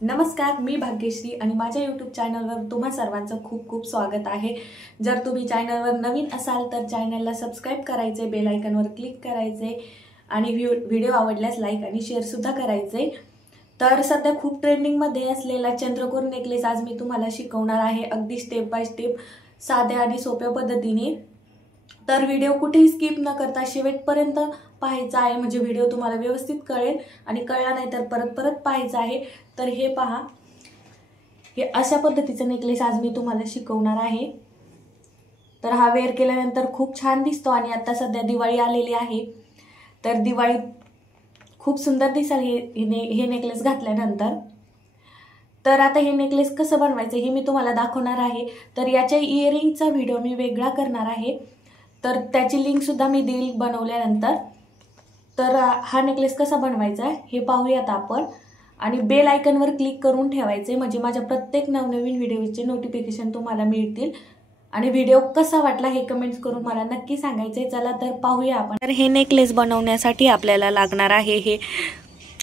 नमस्कार, मी भाग्यश्री आणि माझ्या YouTube चॅनलवर तुम्हा सर्वांचं खूप खूप स्वागत आहे। जर तुम्ही चॅनलवर नवीन असाल तर चॅनलला सबस्क्राइब करायचे, बेल आयकॉनवर क्लिक करायचे आणि व्हिडिओ आवडल्यास लाईक आणि शेअर सुद्धा करायचे। तर सध्या खूप ट्रेंडिंग मध्ये असलेला चंद्रकोर नेकलेस आज मी तुम्हाला शिकवणार आहे, अगदी स्टेप बाय स्टेप साध्या आणि सोप्या पद्धतीने। तर व्हिडिओ कुठेही स्किप न करता शेवटपर्यंत पाहायचा आहे, म्हणजे व्हिडिओ तुम्हाला व्यवस्थित कळेल आणि कळला नाही तर परत परत पाहायचा आहे। तर हे पहा, हे अशा पद्धतीचं नेकलेस आज मी तुम्हाला शिकवणार आहे। तर हा वेअर केल्यानंतर खूप छान दिसतो आणि आता सध्या दिवाळी आलेली आहे, तर दिवाळीत खूप सुंदर दिसेल हे नेकलेस घातल्यानंतर। तर आता हे नेकलेस कसं बनवायचं हे मी तुम्हाला दाखवणार आहे। तर याच्या इयरिंगचा व्हिडिओ मी वेगळा करणार आहे, तर त्याची लिंक सुद्धा मी देईल बनवल्यानंतर। तर हा नेकलेस कसा बनवायचा हे पाहूयात आपण आणि बेल आयकॉनवर क्लिक करून ठेवायचे, म्हणजे माझ्या प्रत्येक नवनवीन व्हिडिओचे नोटिफिकेशन तुम्हाला मिळतील। आणि व्हिडिओ कसा वाटला हे कमेंट्स करून मला नक्की सांगायचे। चला तर पाहूया आपण। तर हे नेकलेस बनवण्यासाठी आपल्याला लागणार आहे हे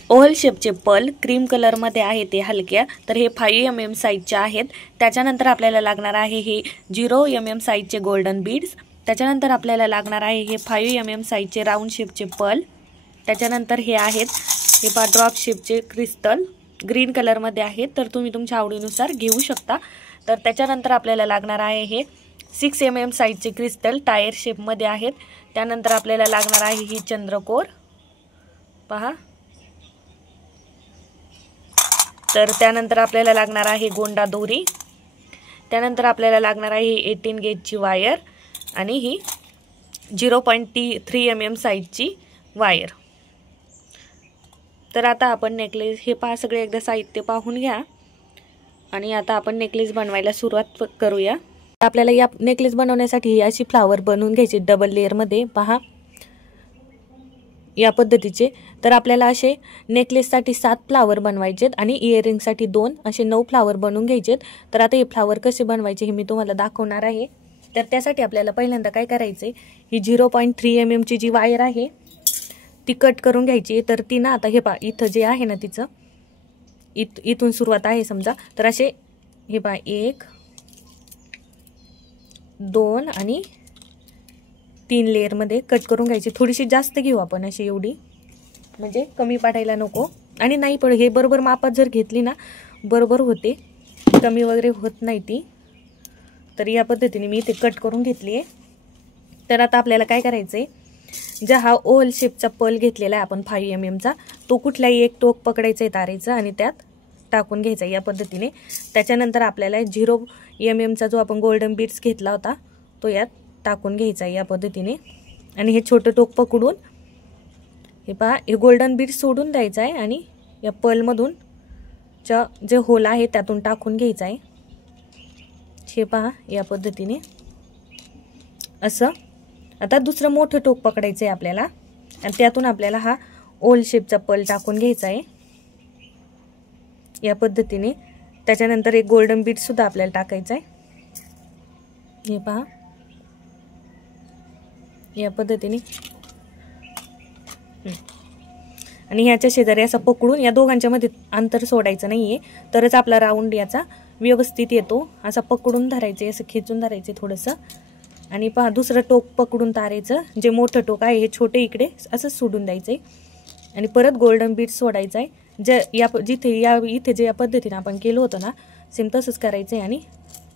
ओव्हल शेपचे पर्ल, क्रीम कलर मध्ये आहे ते हलक्या, तर हे 5 mm साइजचे आहेत। त्याच्यानंतर आपल्याला लागणार आहे हे 0 mm साइजचे गोल्डन बीड्स। त्याच्यानंतर आपल्याला लागणार आहे हे 5 mm साइजचे राउंड शेपचे पर्ल। त्याच्यानंतर हे आहेत हे ड्रॉप शेपचे क्रिस्टल, ग्रीन कलर मध्ये आहेत, तर तुम्ही तुमच्या आवडीनुसार घेऊ शकता। तर त्याच्यानंतर आपल्याला लागणार आहे हे 6 mm साइजचे क्रिस्टल टायर शेप मध्ये आहेत। त्यानंतर आपल्याला लागणार आहे ही चंद्रकोर पहा। तर त्यानंतर आपल्याला लागणार आहे गोंडा दोरी। त्यानंतर आपल्याला लागणार आहे 18 गेजची वायर आणि ही 0.3 mm साइजची वायर। तर आता आपण नेकलेस हे पहा, सगळे एकदा साहित्य पाहून घ्या आणि आता आपण नेकलेस बनवायला सुरुवात करूया। आपल्याला या नेकलेस बनवण्यासाठी अशी फ्लावर बनवून घ्यायची डबल लेयर मध्ये पहा, या पद्धतीचे। तर आपल्याला असे नेकलेससाठी 7 फ्लावर बनवायचे आणि इयरिंगसाठी 2, असे 9 फ्लावर बनवून घ्यायचे। तर आता हे फ्लावर कसे बनवायचे हे मी तुम्हाला दाखवणार आहे। तर त्यासाठी आपल्याला पहिल्यांदा काय करायचे, ही 0.3 mm ची जी वायर आहे ती कट करून घ्यायची। तर ती ना आता हे पहा, इथं जे आहे ना तिचं इथून सुरुवात आहे समजा, तर असे हे पहा 1 2 आणि 3 लेयर मध्ये कट करून घ्यायची। थोडीशी जास्त घेऊ आपण, अशी एवढी, म्हणजे कमी पडायला नको आणि नाही पण हे बरोबर मापात जर घेतली ना बरोबर होते, कमी वगैरे होत नाही ती। तर या पद्धतीने मी इथे कट करून घेतली आहे। तर आता आपल्याला काय करायचंय, जे हा ओव्हल शेपचा पर्ल घेतलेला आहे आपण 5 mm चा, तो कुठलाही एक टोक पकडायचं आहे तारेचं आणि त्यात टाकून घ्यायचा या पद्धतीने। त्याच्यानंतर आपल्याला 0 mm चा जो आपण गोल्डन बीड्स घेतला होता तो यात टाकून घ्यायचा या पद्धतीने आणि हे छोटे टोक पकडून हे पहा, हे गोल्डन बीड्स सोडून द्यायचं आहे आणि या पर्ल मधून जे होल आहे त्यातून टाकून घ्यायचं आहे। हे पहा या पद्धतीने असं। आता दुसरं मोठं टोक पकडायचं आहे आपल्याला आणि त्यातून आपल्याला हा ओव्हल शेपचा पर्ल टाकून घ्यायचा आहे या पद्धतीने। त्याच्यानंतर एक गोल्डन बीड सुद्धा आपल्याला टाकायचा आहे, हे पहा या पद्धतीने। आणि ह्याच्या शेजारी असं पकडून या दोघांच्या मध्ये अंतर सोडायचं नाहीये, तरच आपला राऊंड याचा व्यवस्थित येतो। असा पकडून धरायचे, असं खेचून धरायचे थोडंसं आणि पहा दुसरं टोक पकडून तारेचं, जे मोठं टोक आहे हे छोटे इकडे असं सोडून द्यायचंय आणि परत गोल्डन बीड सोडायचं आहे। इथे जे या पद्धतीने आपण केलं होतं ना सेम तसंच करायचंय आणि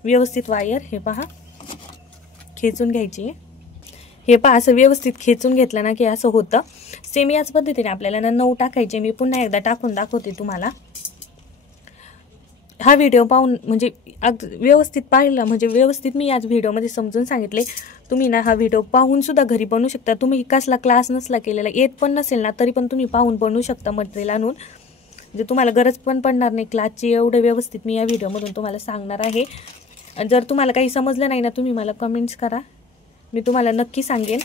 व्यवस्थित वायर हे पहा खेचून घ्यायची। हे पहा असं व्यवस्थित खेचून घेतलं ना की असं होतं। सेम याच पद्धतीने आपल्याला ना 9 टाकायचे। मी पुन्हा एकदा टाकून दाखवते तुम्हाला। हा व्हिडिओ पाहून म्हणजे व्यवस्थित पाहिलं, म्हणजे व्यवस्थित मी आज व्हिडिओमध्ये समजून सांगितले। तुम्ही ना हा व्हिडिओ पाहून सुद्धा घरी बनवू शकता। तुम्ही कसला क्लास नसला केलेला, येत पण नसेल ना तरी पण तुम्ही पाहून बनवू शकता मटेरियल आणून, म्हणजे तुम्हाला गरज पण पडणार नाही क्लासची। एवढे व्यवस्थित मी या व्हिडिओमधून तुम्हाला सांगणार आहे। जर तुम्हाला काही समजलं नाही ना तुम्ही मला कमेंट्स करा, मी तुम्हाला नक्की सांगेन।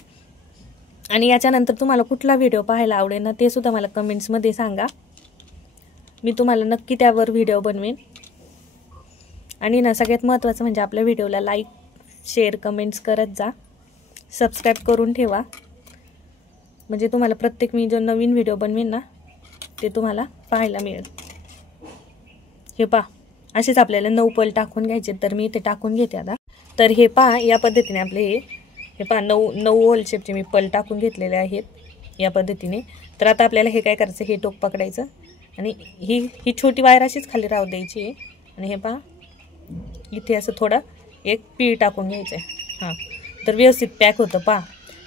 आणि याच्यानंतर तुम्हाला कुठला व्हिडिओ पाहायला आवडेल ना ते सुद्धा मला कमेंट्समध्ये सांगा, मी तुम्हाला नक्की त्यावर व्हिडिओ बनवेन। आणि ना सगळ्यात महत्त्वाचं म्हणजे आपल्या व्हिडिओला लाईक शेअर कमेंट्स करत जा, सबस्क्राइब करून ठेवा, म्हणजे तुम्हाला प्रत्येक मी जो नवीन व्हिडिओ बनवेन ना ते तुम्हाला पाहायला मिळेल। हे पहा असेच आपल्याला 9 पल टाकून घ्यायचे. तर मी इथे टाकून घेते आता. तर हे पहा या पद्धतीने आपले हे पहा 9 ओव्हल शेपचे मी पल टाकून घेतलेले आहेत या पद्धतीने. तर आता आपल्याला हे काय करायचं, हे टोक पकडायचं आणि ही छोटी वायर अशीच खाली राहू द्यायची आहे. आणि हे पहा इथे असं थोडा एक पीळ टाकून घ्यायचं आहे. हां, तर व्यवस्थित पॅक होतं. पहा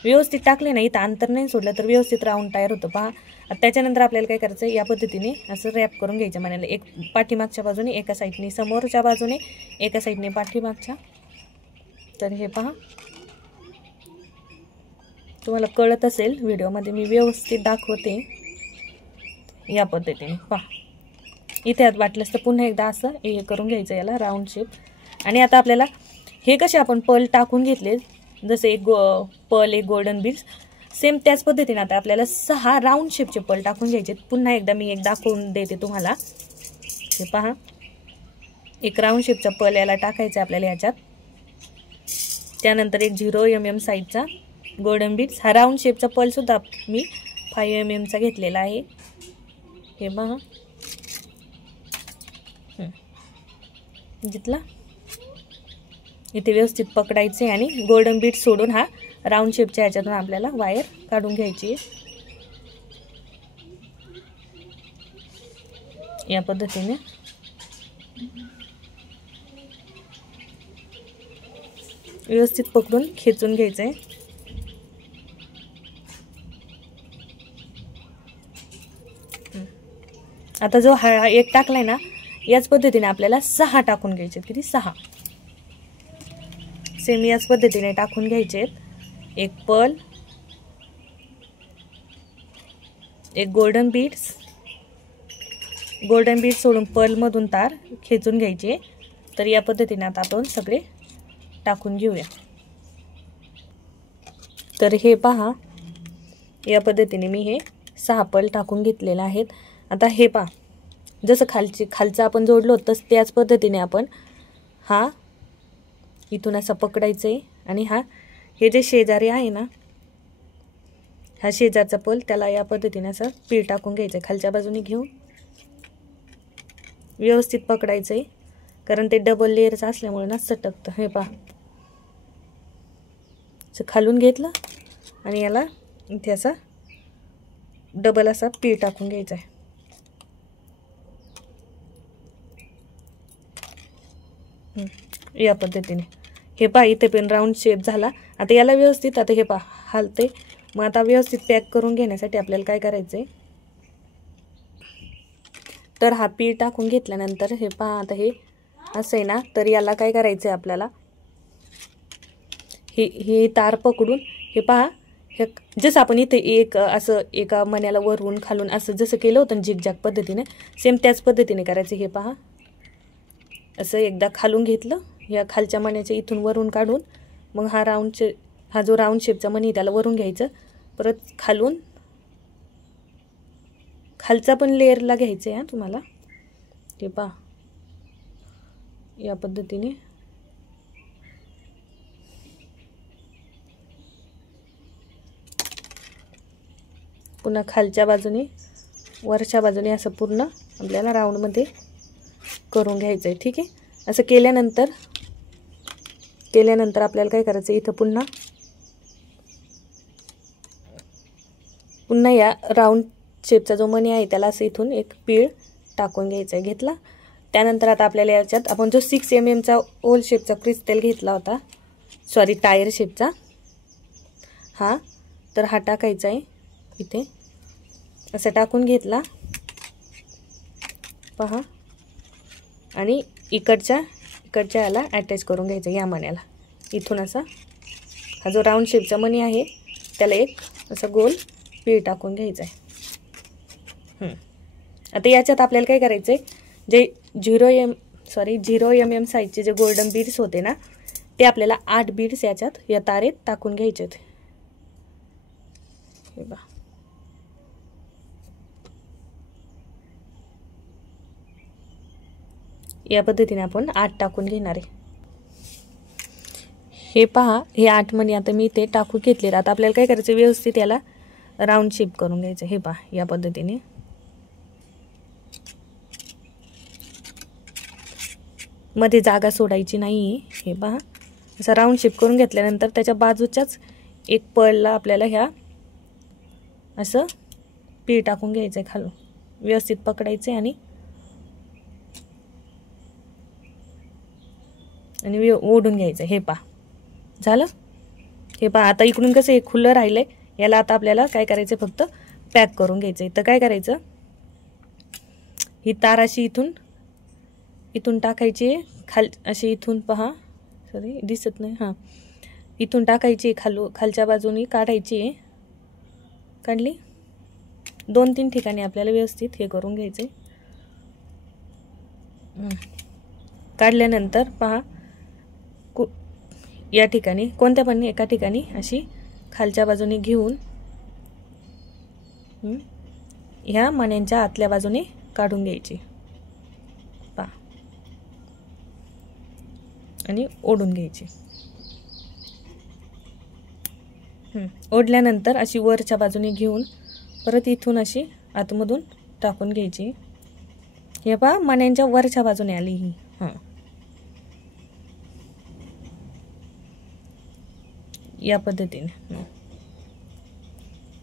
व्यवस्थित टाकले ना, इथं अंतर नाही सोडलं तर व्यवस्थित राऊंड टायर होतं. पहा त्याच्यानंतर आपल्याला काय करायचं, या पद्धतीने असं रॅप करून घ्यायचं म्हणाले. एक पाठीमागच्या बाजूने एका साईडने, समोरच्या बाजूने एका साईडने पाठीमागच्या. तर हे पहा तुम्हाला कळत असेल व्हिडिओमध्ये, मी व्यवस्थित दाखवते या पद्धतीने. पहा इथे वाटलंच तर पुन्हा एकदा असं हे करून घ्यायचं याला राऊंड शेप. आणि आता आपल्याला हे कसे आपण पल टाकून घेतले, जसे एक पल एक गोल्डन बीड्स, सेम त्याच पद्धतीने आता आपल्याला 6 राऊंड शेपचे पल टाकून घ्यायचे. पुन्हा एकदा मी एक दाखवून देते तुम्हाला. हे पहा एक राऊंड शेपचा पल याला टाकायचा आपल्याला ह्याच्यात. त्यानंतर एक 0 mm साईजचा गोल्डन बीड्स. हा राऊंड शेपचा पल सुद्धा मी 5 mm चा घेतलेला आहे. हे पहा घेतला. इथे व्यवस्थित पकडायचे आणि गोल्डन बीड सोडून हा राऊंड शेपच्या ह्याच्यातून आपल्याला वायर काढून घ्यायची या पद्धतीने. व्यवस्थित पकडून खेचून घ्यायचंय. आता जो हा एक टाकलाय ना, याच पद्धतीने आपल्याला 6 टाकून घ्यायचे. किती? 6 सेम याच पद्धतीने टाकून घ्यायचे. एक पल, एक गोल्डन बीड्स सोडून पल मधून तार खेचून घ्यायचे. तर या पद्धतीने आता आपण सगळे टाकून घेऊया. तर हे पहा या पद्धतीने मी हे 6 पल टाकून घेतलेले आहेत. आता हे पहा जसं खालचं आपण जोडलो तसं त्याच पद्धतीने आपण हा इथून असं पकडायचं आहे. आणि हे जे शेजारी आहे ना, हा शेजारचा पल, त्याला या पद्धतीने असं पीळ टाकून घ्यायचं आहे. खालच्या बाजूने घेऊन व्यवस्थित पकडायचं आहे, कारण ते डबल लेअरचं असल्यामुळे ना सटकतं. हे पहा असं खालून घेतलं आणि याला इथे असा डबल असा पीळ टाकून घ्यायचा आहे. या पद्धतीने हे पहा इथे पण राऊंड शेप झाला. आता याला व्यवस्थित आता हे पहा हालते. मग आता व्यवस्थित पॅक करून घेण्यासाठी आपल्याला काय करायचंय, तर हा पीळ टाकून घेतल्यानंतर हे पहा आता हे असं आहे ना, तर याला काय करायचंय आपल्याला, ही तार पकडून हे पहा हे जसं आपण इथे एक असं एका मण्याला वरून खालून असं जसं केलं होतं झिगझॅग पद्धतीने, सेम त्याच पद्धतीने करायचं. हे पहा असं एकदा खालून घेतलं, या खालच्या मण्याच्या इथून वरून काढून मग हा जो राऊंड शेपचा मणी त्याला वरून घ्यायचं. परत खालचा पण लेअरला घ्यायचं आहे तुम्हाला. हे पहा या पद्धतीने पुन्हा खालच्या बाजूने वरच्या बाजूने असं पूर्ण आपल्याला राऊंडमध्ये करून घ्यायचं आहे. ठीक आहे. असं केल्यानंतर आपल्याला काय करायचं, इथं पुन्हा या राऊंड शेपचा जो मणी आहे त्याला असं इथून एक पीळ टाकून घ्यायचा आहे. घेतला. त्यानंतर आता आपल्याला याच्यात आपण जो 6 mm चा ओल शेपचा क्रिस्टल घेतला होता, सॉरी टायर शेपचा, तर हा टाकायचा आहे इथे. असं टाकून घेतला पहा. आणि इकडच्या याला अटॅच करून घ्यायचं या मण्याला. इथून असा हा जो राऊंड शेपचा मणी आहे त्याला एक असं गोल पीळ टाकून घ्यायचं आहे. आता याच्यात आपल्याला काय करायचं आहे, जे 0 mm साईजचे जे गोल्डन बीड्स होते ना, ते आपल्याला 8 बीड्स याच्यात या तारेत टाकून घ्यायचे आहेत. हे बघा या पद्धतीने आपण 8 टाकून घेणार आहे. हे पहा हे 8 मणी आता मी ते टाकून घेतले. आता आपल्याला काय करायचं, व्यवस्थित याला राऊंड शेप करून घ्यायचं. हे पहा या पद्धतीने मध्ये जागा सोडायची नाही. हे पहा असं राऊंड शेप करून घेतल्यानंतर त्याच्या बाजूच्याच एक पळला आपल्याला ह्या असं पीळ टाकून घ्यायचं आहे खालून, व्यवस्थित पकडायचे आणि ओढून घ्यायचं. हे पहा झालं. हे पहा आता इकडून कसं एक खुलं राहिलंय, याला आता आपल्याला काय करायचं, फक्त पॅक करून घ्यायचं. तर काय करायचं, ही तार अशी इथून टाकायची खाल, अशी इथून पहा, सॉरी दिसत नाही, हां इथून टाकायची, खालच्या बाजूनी काढायची. काढली, 2-3 ठिकाणी आपल्याला व्यवस्थित हे करून घ्यायचे. काढल्यानंतर पहा या ठिकाणी कोणत्या पण एका ठिकाणी अशी खालच्या बाजूने घेऊन ह्या मण्यांच्या आतल्या बाजूने काढून घ्यायची. पहा आणि ओढून घ्यायची. ओढल्यानंतर अशी वरच्या बाजूने घेऊन परत इथून अशी आतमधून टाकून घ्यायची. हे पहा मण्यांच्या वरच्या बाजूने आली ही. हां या पद्धतीने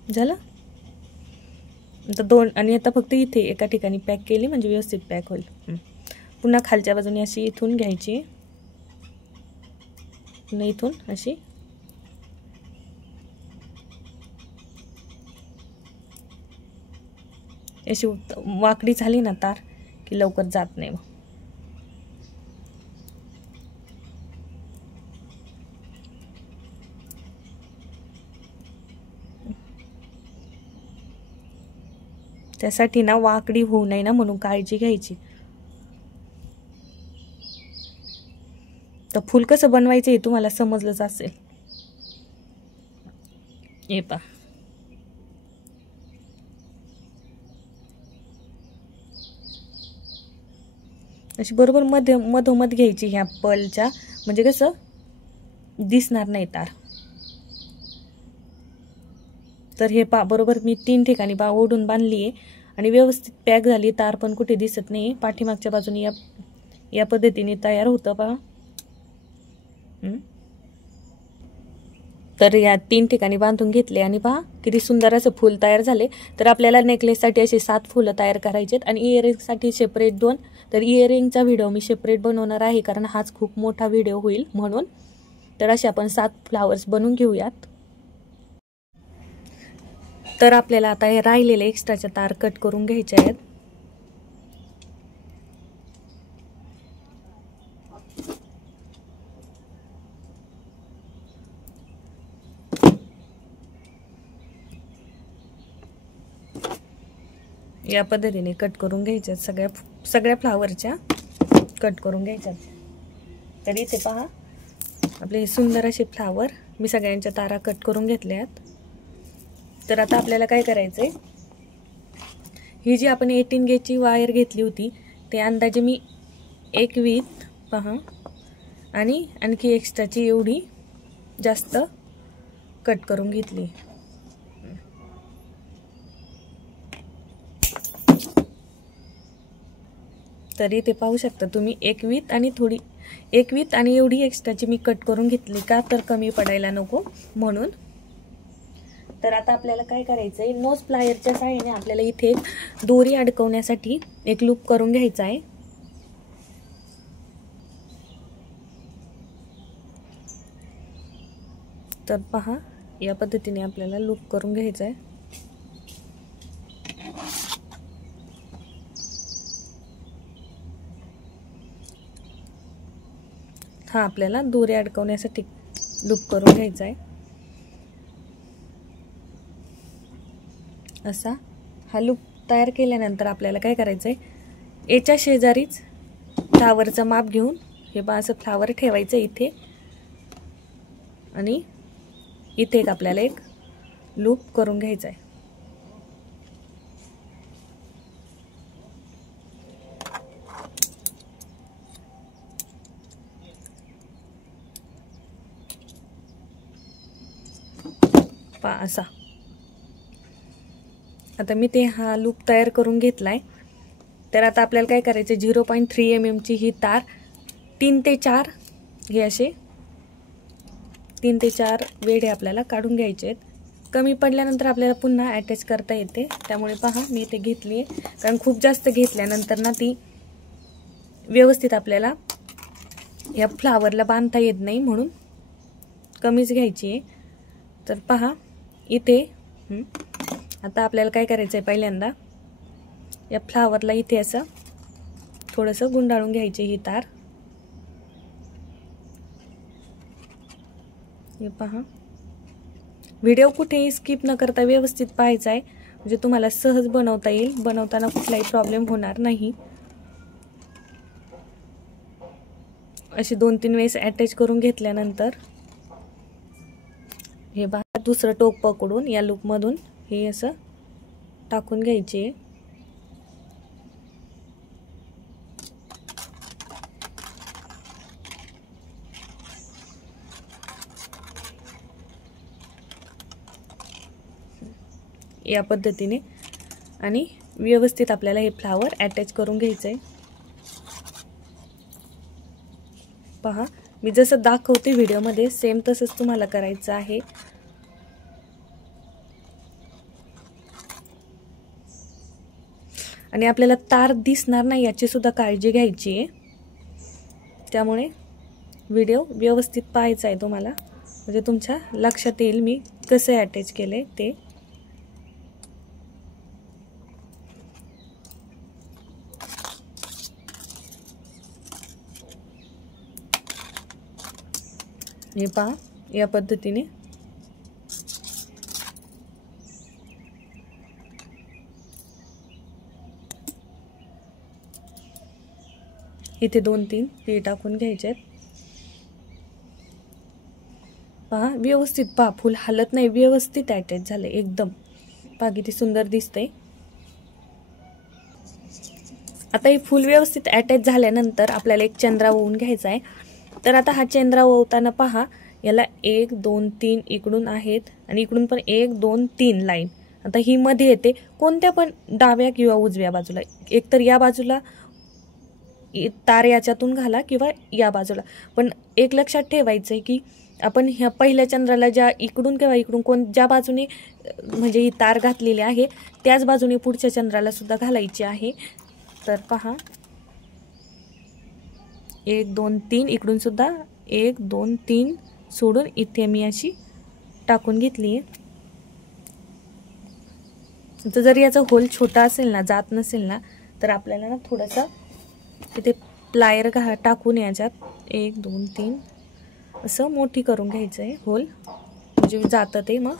झालं. आता 2 आणि आता फक्त इथे एका ठिकाणी पॅक केली म्हणजे व्यवस्थित पॅक होईल. पुन्हा खालच्या बाजूने अशी इथून घ्यायची, पुन्हा इथून अशी अशी वाकडी झाली ना तार की लवकर जात नाही. त्यासाठी ना वाकडी होऊ नये ना म्हणून काळजी घ्यायची. तर फूल कसं बनवायचं हे तुम्हाला समजलंच असेल. हे पहा अशी बरोबर मधोमध घ्यायची ह्या पलच्या, म्हणजे कसं दिसणार नाही तार. तर हे पहा बरोबर मी 3 ठिकाणी ओढून बांधली आहे आणि व्यवस्थित पॅक झाली. तार पण कुठे दिसत नाही. पाठीमागच्या बाजूने या पद्धतीने तयार होतं पहा. तर या 3 ठिकाणी बांधून घेतले आणि पहा किती सुंदर असं फूल तयार झाले. तर आपल्याला नेकलेससाठी असे 7 फुलं तयार करायचे आणि इयरिंगसाठी सेपरेट 2. तर इयरिंगचा व्हिडिओ मी सेपरेट बनवणार आहे कारण हाच खूप मोठा व्हिडिओ होईल म्हणून. तर असे आपण 7 फ्लावर्स बनवून घेऊयात. तर आपल्याला आता हे राहिलेले एक्स्ट्राच्या तार कट करून घ्यायचे आहेत. या पद्धतीने कट करून घ्यायच्या, सगळ्या फ्लावरच्या कट करून घ्यायच्या. तर इथे पहा आपले सुंदर असे फ्लावर मी सगळ्यांच्या तारा कट करून घेतल्यात. तर आता आपल्याला काय करायचंय, ही जी आपण 18 गेजची वायर घेतली होती ते अंदाजे मी 1 वीत पहा आणि आणखी एक्स्ट्राची एवढी जास्त कट करून घेतली. तरी ते पाहू शकता तुम्ही 1 वीत आणि थोडी 1 वीत आणि एवढी एक्स्ट्राची मी कट करून घेतली, का तर कमी पडायला नको म्हणून. तर आता आपल्याला काय करायचंय, नोज प्लायरच्या साहाय्याने आपल्याला इथे दोरी अडकवण्यासाठी एक लूप करून घ्यायचा आहे. तर पहा या पद्धतीने आपल्याला लूप करून घ्यायचा आहे. हा आपल्याला दोरी अडकवण्यासाठी लूप करून घ्यायचा आहे. असा हा लूप तयार केल्यानंतर आपल्याला काय करायचं आहे, याच्या शेजारीच फ्लावरचं माप घेऊन हे बा असं फ्लावर ठेवायचं इथे आणि इथे एक आपल्याला एक लूप करून घ्यायचा आहे. पहा असा. आता मी ते हा लूप तयार करून घेतलाय. तर आता आपल्याला काय करायचं, 0.3 mm ची ही तार 3 ते 4 हे असे 3 ते 4 वेढे आपल्याला काढून घ्यायचे आहेत. कमी पडल्यानंतर आपल्याला पुन्हा अटॅच करता येते. त्यामुळे पहा मी ते घेतली आहे, कारण खूप जास्त घेतल्यानंतर ना ती व्यवस्थित आपल्याला या फ्लावरला बांधता येत नाही, म्हणून कमीच घ्यायची आहे. तर पहा इथे आता आपल्याला काय करायचं आहे, पहिल्यांदा या फ्लावरला इथे असं थोडंसं गुंडाळून घ्यायची ही तार. हे पहा, व्हिडिओ कुठेही स्किप न करता व्यवस्थित पाहायचा आहे, म्हणजे तुम्हाला सहज बनवता येईल, बनवताना कुठलाही प्रॉब्लेम होणार नाही. अशी 2-3 वेळेस अटॅच करून घेतल्यानंतर हे पहा, दुसरं टोक पकडून या लूपमधून हे असं टाकून घ्यायचे. या पद्धतीने आणि व्यवस्थित आपल्याला हे फ्लावर अटॅच करून घ्यायचं आहे. पहा, मी जसं दाखवते व्हिडिओमध्ये सेम तसंच तुम्हाला करायचं आहे. आणि आपल्याला तार दिसणार नाही याची सुद्धा काळजी घ्यायची आहे. त्यामुळे व्हिडिओ व्यवस्थित पाहायचा आहे तुम्हाला, म्हणजे तुमच्या लक्षात येईल मी कसे अटॅच केले ते. हे पहा, या पद्धतीने इथे 2-3 पी टाकून घ्यायचे आहेत. पहा व्यवस्थित, पहा फुल हलत नाही, व्यवस्थित अटॅच झाले एकदम. पहा किती सुंदर दिसतंय. आता हे फुल व्यवस्थित अटॅच झाल्यानंतर आपल्याला एक चंद्रा ओवून घ्यायचा आहे. तर आता हा चंद्रा ओवताना पहा, याला 1 2 3 इकडून आहेत आणि इकडून पण 1 2 3 लाईन. आता ही मध्ये येते, कोणत्या पण डाव्या किंवा उजव्या बाजूला, एकतर या बाजूला तार याच्यातून घाला किंवा या बाजूला. पण एक लक्षात ठेवायचं आहे की आपण ह्या पहिल्या चंद्राला ज्या इकडून किंवा इकडून ज्या बाजूने म्हणजे ही तार घातलेली आहे त्याच बाजूने पुढच्या चंद्राला सुद्धा घालायची आहे. तर पहा 1 2 3 इकडून सुद्धा 1 2 3 सोडून इथे मी अशी टाकून घेतली आहे. तर जर याचा होल छोटा असेल ना, जात नसेल ना, तर आपल्याला ना थोडंसं तिथे प्लायर टाकून याच्यात 1 2 3 असं मोठी करून घ्यायचं आहे होल, म्हणजे जातं ते. मग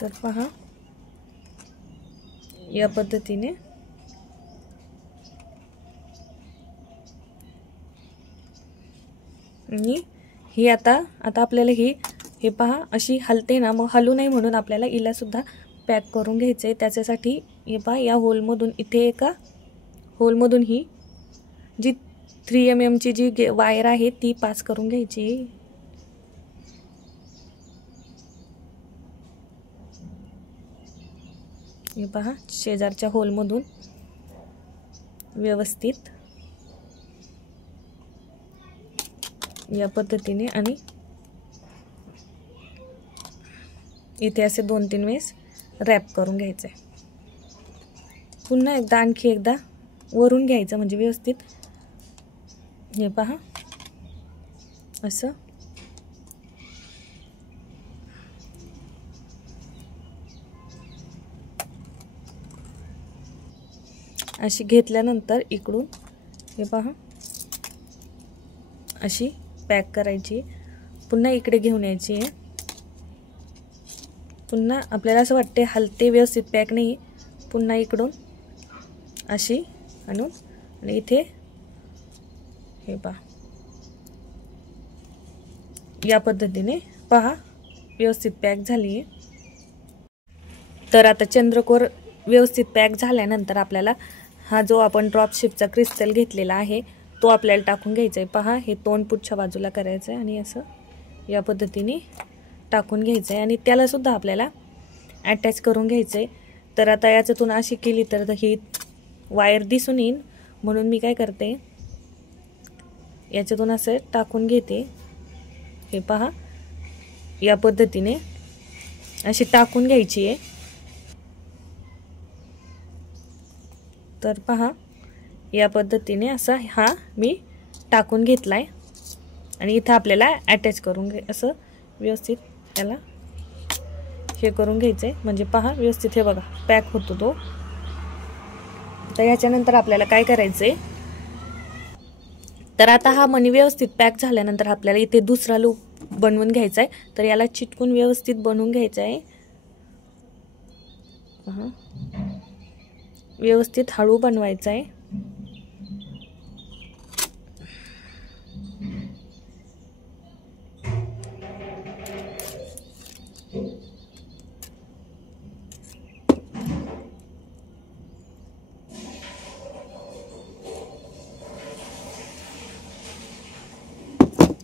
तर पहा या पद्धतीने आणि ही आता आपल्याला हे पहा अशी हलते ना, मग हलू नाही म्हणून आपल्याला हिला सुद्धा पॅक करून घ्यायचे. त्याच्यासाठी हे पहा या होलमधून इथे एका होलमधून ही जी 3 mm ची जी वायर आहे ती पास करून घ्यायची. हे पहा शेजारच्या होलमधून व्यवस्थित या पद्धतीने आणि इथे असे 2-3 वेळेस रॅप करून घ्यायचे. पुन्हा एकदा आणखी एकदा वरून घ्यायचं, म्हणजे व्यवस्थित. हे पहा असं अशी घेतल्यानंतर इकडून हे पहा अशी पॅक करायची. पुन्हा इकडे घेऊन यायची आहे. पुन्हा आपल्याला असं वाटते हलते, व्यवस्थित पॅक नाही. पुन्हा इकडून अशी आणून आणि इथे हे पहा या पद्धतीने पहा व्यवस्थित पॅक झाली आहे. तर आता चंद्रकोर व्यवस्थित पॅक झाल्यानंतर आपल्याला हा जो आपण ड्रॉप शेपचा क्रिस्टल घेतलेला आहे तो आपल्याला टाकून घ्यायचा आहे. पहा हे तोंड पुढच्या बाजूला करायचं आहे आणि असं या पद्धतीने टाकून घ्यायचं आहे आणि त्यालासुद्धा आपल्याला अटॅच करून घ्यायचं आहे. तर आता याच्यातून अशी केली तर ही वायर दिसून येईल, म्हणून मी काय करते, याच्यातून असं टाकून घेते. हे पहा, या पद्धतीने अशी टाकून घ्यायची आहे. तर पहा, या पद्धतीने असा हा मी टाकून घेतलाय आणि इथं आपल्याला अटॅच करून असं व्यवस्थित याला हे करून घ्यायचंय. म्हणजे पहा व्यवस्थित हे बघा पॅक होतो तो. तर याच्यानंतर आपल्याला काय करायचंय, तर आता हा मणी व्यवस्थित पॅक झाल्यानंतर आपल्याला इथे दुसरा लूप बनवून घ्यायचा आहे. तर याला चिटकून व्यवस्थित बनवून घ्यायचा आहे. व्यवस्थित हळू बनवायचा आहे.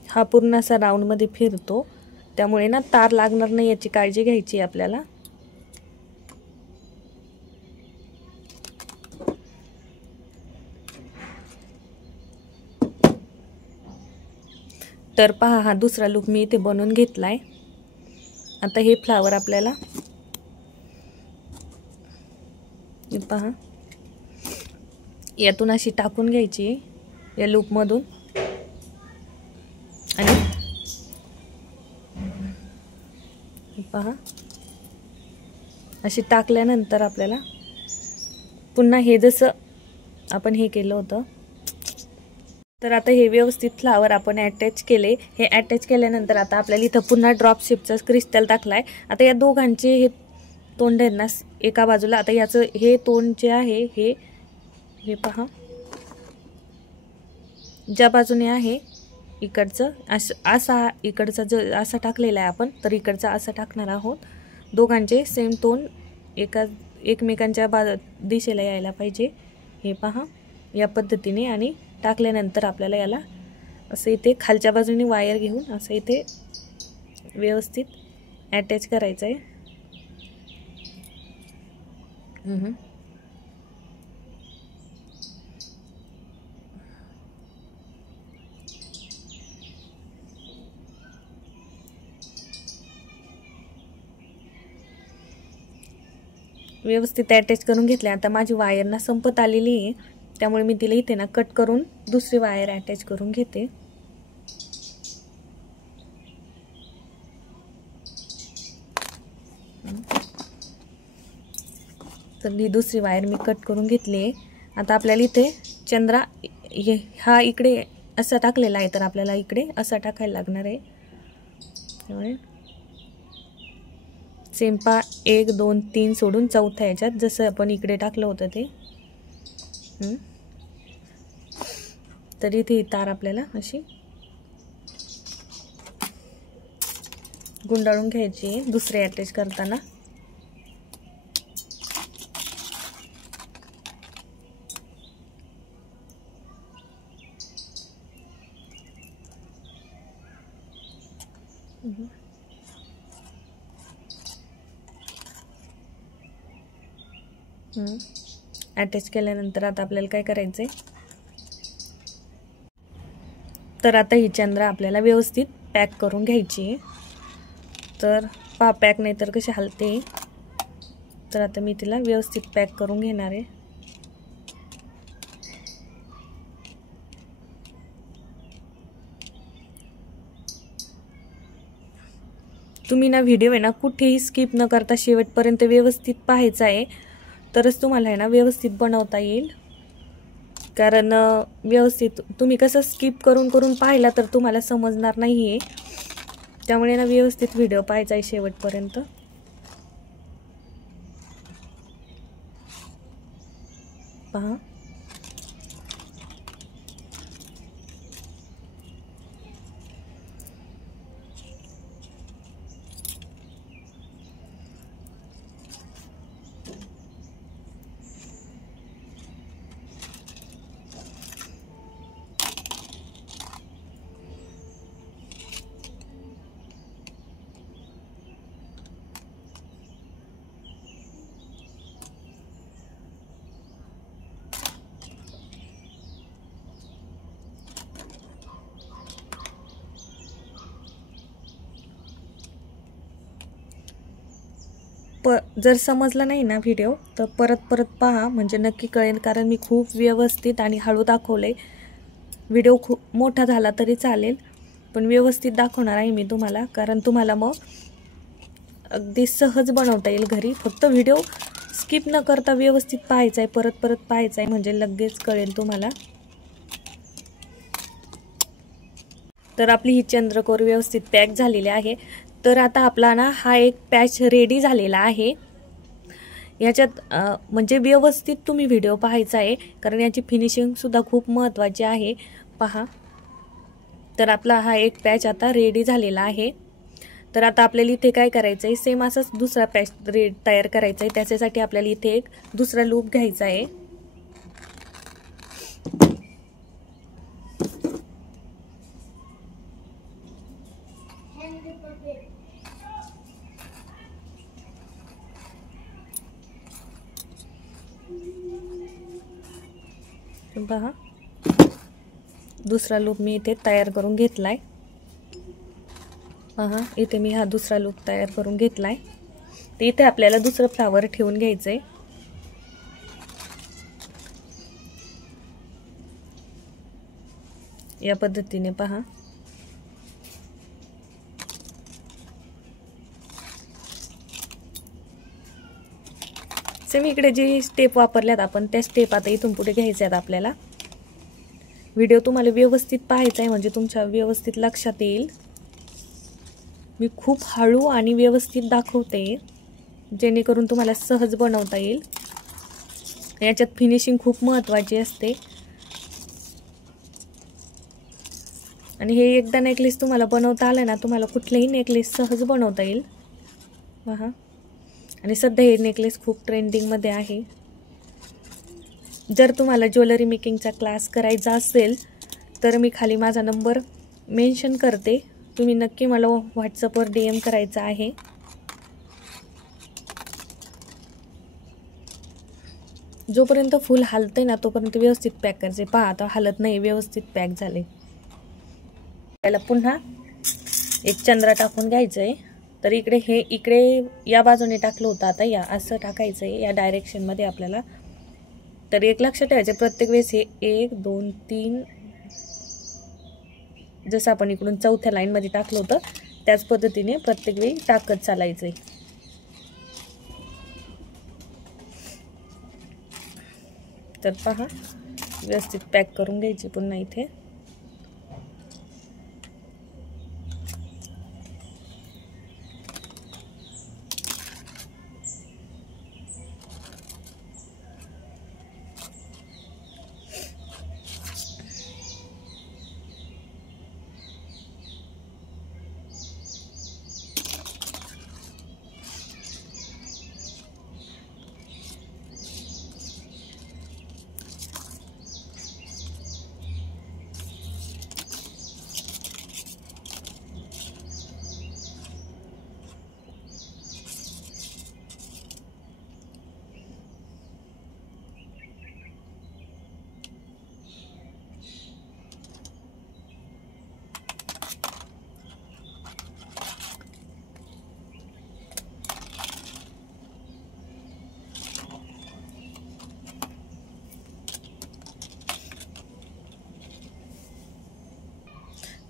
हा पूर्ण असा राऊंड मध्ये फिरतो, त्यामुळे ना तार लागणार नाही याची काळजी घ्यायची आपल्याला. तर पहा, हा दुसरा लूप मी इथे बनवून घेतलाय. आता हे फ्लावर आपल्याला पहा यातून अशी टाकून घ्यायची या लूप मधून आणि पहा अशी टाकल्यानंतर आपल्याला पुन्हा हे जसं आपण हे केलं होतं, तर आता हे व्यवस्थित फ्लावर आपण अटॅच केले. हे अटॅच केल्यानंतर आता आपल्याला इथं पुन्हा ड्रॉप शेपचा क्रिस्टल टाकलाय. आता या दोघांचे हे तोंड आहेत ना एका बाजूला, आता याचं हे तोंड जे आहे हे पहा, ज्या बाजूने आहे इकडचं असा इकडचा जो असा टाकलेला आहे आपण, तर इकडचा असा टाकणार आहोत. दोघांचे सेम तोंड एकमेकांच्या दिशेला यायला पाहिजे. हे पहा या पद्धतीने. आणि टाकल्यानंतर आपल्याला याला असं इथे खालच्या बाजूने वायर घेऊन असं इथे व्यवस्थित अटॅच करायचं आहे. व्यवस्थित अटॅच करून घेतले. आता माझी वायर ना संपत आलेली आहे, त्यामुळे मी तिला इथे ना कट करून दुसरी वायर अटॅच करून घेते. तर ही दुसरी वायर मी कट करून घेतली आहे. आता आपल्याला इथे चंद्रा हा इकडे असा टाकलेला आहे, तर आपल्याला इकडे असा टाकायला लागणार आहे. त्यामुळे सेम्पा 1 2 3 सोडून चौथ्या याच्यात जसं आपण इकडे टाकलं होतं ते. तर इथे तार आपल्याला अशी गुंडाळून घ्यायची आहे दुसरे अटॅच करताना. अटॅच केल्यानंतर आता आपल्याला काय करायचंय, तर आता ही चंद्रा आपल्याला व्यवस्थित पॅक करून घ्यायची आहे. तर पॅक नाही तर कशी हलते. तर आता मी तिला व्यवस्थित पॅक करून घेणार आहे. तुम्ही ना व्हिडिओ आहे ना कुठेही स्किप न करता शेवटपर्यंत व्यवस्थित पाहायचा आहे, तरच तुम्हाला आहे ना व्यवस्थित बनवता येईल. कारण व्यवस्थित तुम्ही कसं स्किप करून पाहिला तर तुम्हाला समजणार नाही आहे. त्यामुळे ना व्यवस्थित व्हिडिओ पाहायचा आहे शेवटपर्यंत. पहा जर समजला नाही ना व्हिडिओ तर परत पहा, म्हणजे नक्की कळेल, कारण मी खूप व्यवस्थित आणि हळू दाखवले. व्हिडिओ खूप मोठा झाला तरी चालेल, पण व्यवस्थित दाखवणार आहे मी तुम्हाला, कारण तुम्हाला मग अगदी सहज बनवता येईल घरी. फक्त व्हिडिओ स्किप न करता व्यवस्थित पाहायचा आहे, परत पाहायचा आहे, म्हणजे लगेच कळेल तुम्हाला. तर आपली ही चंद्रकोर व्यवस्थित पॅक झालेली आहे. तर आता आपला ना हा एक पॅच रेडी झालेला आहे. याच्यात म्हणजे व्यवस्थित तुम्ही व्हिडिओ पाहायचा आहे, कारण याची फिनिशिंग सुद्धा खूप महत्त्वाची आहे. पहा, तर आपला हा एक पॅच आता रेडी झालेला आहे. तर आता आपल्याला इथे काय करायचं आहे, सेम असंच दुसरा पॅच तयार करायचा आहे. त्याच्यासाठी आपल्याला इथे एक दुसरा लूप घ्यायचा आहे. पहा, दुसरा लूप मी इथे तयार करून घेतलाय. पहा, इथे मी हा दुसरा लूप तयार करून घेतलाय. तर इथे आपल्याला दुसरं फ्लावर ठेवून घ्यायचंय. या पद्धतीने पहा. सेम इकडे जी स्टेप वापरल्यात आपण त्या स्टेप आता इथून पुढे घ्यायच्या आहेत आपल्याला. व्हिडिओ तुम्हाला व्यवस्थित पाहायचा आहे, म्हणजे तुमच्या व्यवस्थित लक्षात येईल. मी खूप हळू आणि व्यवस्थित दाखवते, जेणेकरून तुम्हाला सहज बनवता येईल. याच्यात फिनिशिंग खूप महत्त्वाची असते. आणि हे एकदा नेकलेस तुम्हाला बनवता आलं ना, तुम्हाला कुठलाही नेकलेस सहज बनवता येईल. पहा, आणि सध्या हे नेकलेस खूप ट्रेंडिंगमध्ये आहे. जर तुम्हाला ज्वेलरी मेकिंगचा क्लास करायचा असेल तर मी खाली माझा नंबर मेन्शन करते, तुम्ही नक्की मला व्हॉट्सअपवर DM करायचा आहे. जोपर्यंत फुल हलतंय ना तोपर्यंत व्यवस्थित पॅक करायचे. पहा, आता हलत नाही, व्यवस्थित पॅक झाले. त्याला पुन्हा एक चंद्र टाकून घ्यायचंय. तर इकडे या बाजूने टाकलं होतं, आता या असं टाकायचंय, या डायरेक्शनमध्ये आपल्याला. तर एक लक्षात ठेवायचं, प्रत्येक वेळेस हे 1 2 3 जसं आपण इकडून चौथ्या लाईनमध्ये टाकलं होतं त्याच पद्धतीने प्रत्येक वेळी टाकत चालायचंय. तर पहा, व्यवस्थित पॅक करून घ्यायची पुन्हा इथे.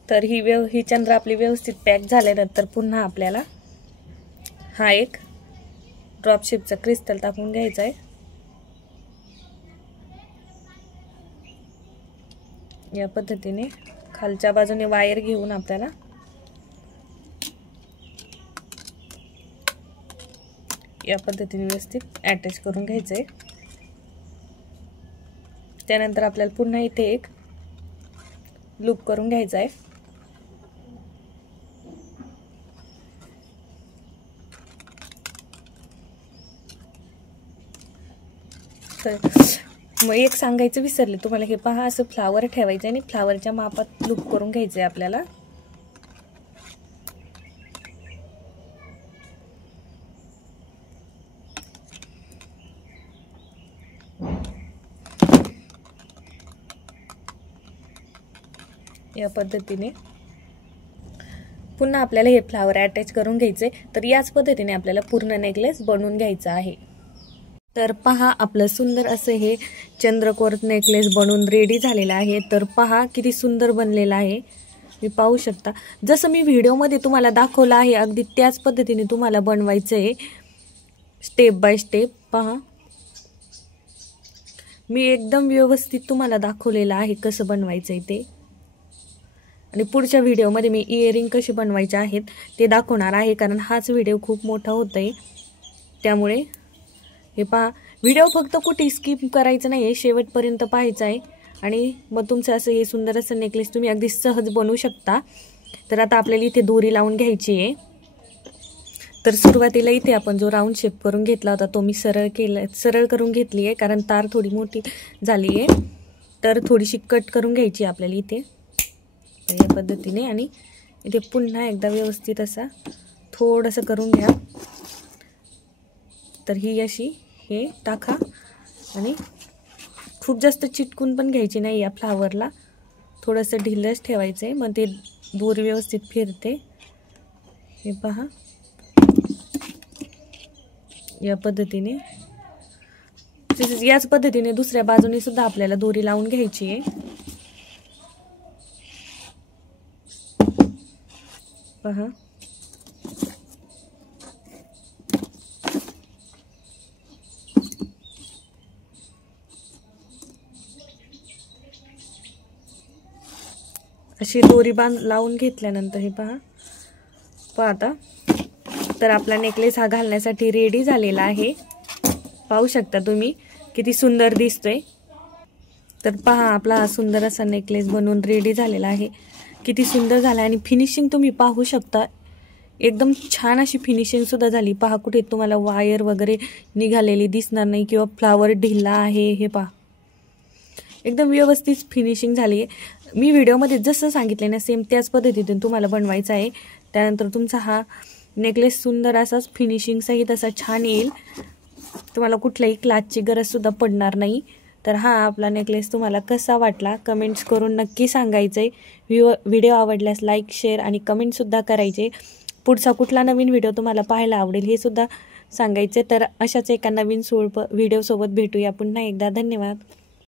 तर ही चंद्र आपली व्यवस्थित पॅक झाल्यानंतर पुन्हा आपल्याला हा एक ड्रॉप शेपचा क्रिस्टल टाकून घ्यायचा आहे. या पद्धतीने खालच्या बाजूने वायर घेऊन आपल्याला या पद्धतीने व्यवस्थित अटॅच करून घ्यायचंय. त्यानंतर आपल्याला पुन्हा इथे एक लूप करून घ्यायचा आहे. तर मग एक सांगायचं विसरले तुम्हाला, हे पहा, असं फ्लावर ठेवायचं आणि फ्लावरच्या मापात लूप करून घ्यायचं आहे आपल्याला. या पद्धतीने पुन्हा आपल्याला हे फ्लावर अटॅच करून घ्यायचे। तर याच पद्धतीने आपल्याला पूर्ण नेकलेस बनवून घ्यायचा आहे। तर पहा आपलं सुंदर असं हे चंद्रकोर नेकलेस बनवून रेडी झालेला आहे। तर पहा किती सुंदर बनलेला आहे, मी पाहू शकता। जसं मी व्हिडिओमध्ये तुम्हाला दाखवलं आहे अगदी त्याच पद्धतीने तुम्हाला बनवायचं आहे, स्टेप बाय स्टेप। पहा मी एकदम व्यवस्थित तुम्हाला दाखवलेलं आहे कसं बनवायचं आहे ते। आणि पुढच्या व्हिडिओमध्ये मी इयरिंग कशी बनवायचे आहेत ते दाखवणार आहे, कारण हाच व्हिडिओ खूप मोठा होत आहे। त्यामुळे हे पहा, व्हिडिओ फक्त कुठे स्किप करायचं नाही आहे, शेवटपर्यंत पाहायचं आहे। आणि मग तुमचं असं हे सुंदर असं नेकलेस तुम्ही अगदी सहज बनवू शकता। तर आता आपल्याला इथे दोरी लावून घ्यायची आहे। तर सुरुवातीला इथे आपण जो राऊंड शेप करून घेतला होता तो मी सरळ करून घेतली आहे, कारण तार थोडी मोठी झाली आहे। तर थोडीशी कट करून घ्यायची आपल्याला इथे या पद्धतीने। आणि इथे पुन्हा एकदा व्यवस्थित असा थोडंसं करून घ्या। तर ही अशी हे टाका आणि खूप जास्त चिटकून पण घ्यायची नाही या फ्लावरला, थोडंसं ढिलच ठेवायचं आहे, मग ते दोरी व्यवस्थित फिरते। हे पहा या पद्धतीने, याच पद्धतीने दुसऱ्या बाजूने सुद्धा आपल्याला दोरी लावून घ्यायची आहे। पहा अशी दोरी लावून घेतल्यानंतर हे पहा आता तर आपला नेकलेस हा घालण्यासाठी रेडी झालेला आहे। पाहू शकता तुम्ही किती सुंदर दिसतोय। तर पहा आपला हा सुंदर असा नेकलेस बनवून रेडी झालेला आहे, किती सुंदर झाला। आणि फिनिशिंग तुम्ही पाहू शकता, एकदम छान अशी फिनिशिंग सुद्धा झाली। पहा कुठे तुम्हाला वायर वगैरे निघालेली दिसणार नाही किंवा फ्लावर ढिला आहे। हे पहा एकदम व्यवस्थित फिनिशिंग झाली आहे। मी व्हिडिओमध्ये जसं सांगितले ना सेम त्याच पद्धतीने तुम्हाला बनवायचा आहे। त्यानंतर तुमचा हा नेकलेस सुंदर असाच फिनिशिंग सहित असा छान येईल, तुम्हाला कुठल्याही क्लाचची गरज सुद्धा पडणार नाही। तर हा आपला नेकलेस तुम्हाला कसा वाटला कमेंट्स करून नक्की सांगायचे। व्हिडिओ आवडल्यास लाईक शेअर आणि कमेंट सुद्धा करायचे। पुढचा कुठला नवीन व्हिडिओ तुम्हाला पाहायला आवडेल हे सुद्धा सांगायचे। तर अशाच एका नवीन व्हिडिओ सोबत भेटूया पुन्हा एकदा। धन्यवाद।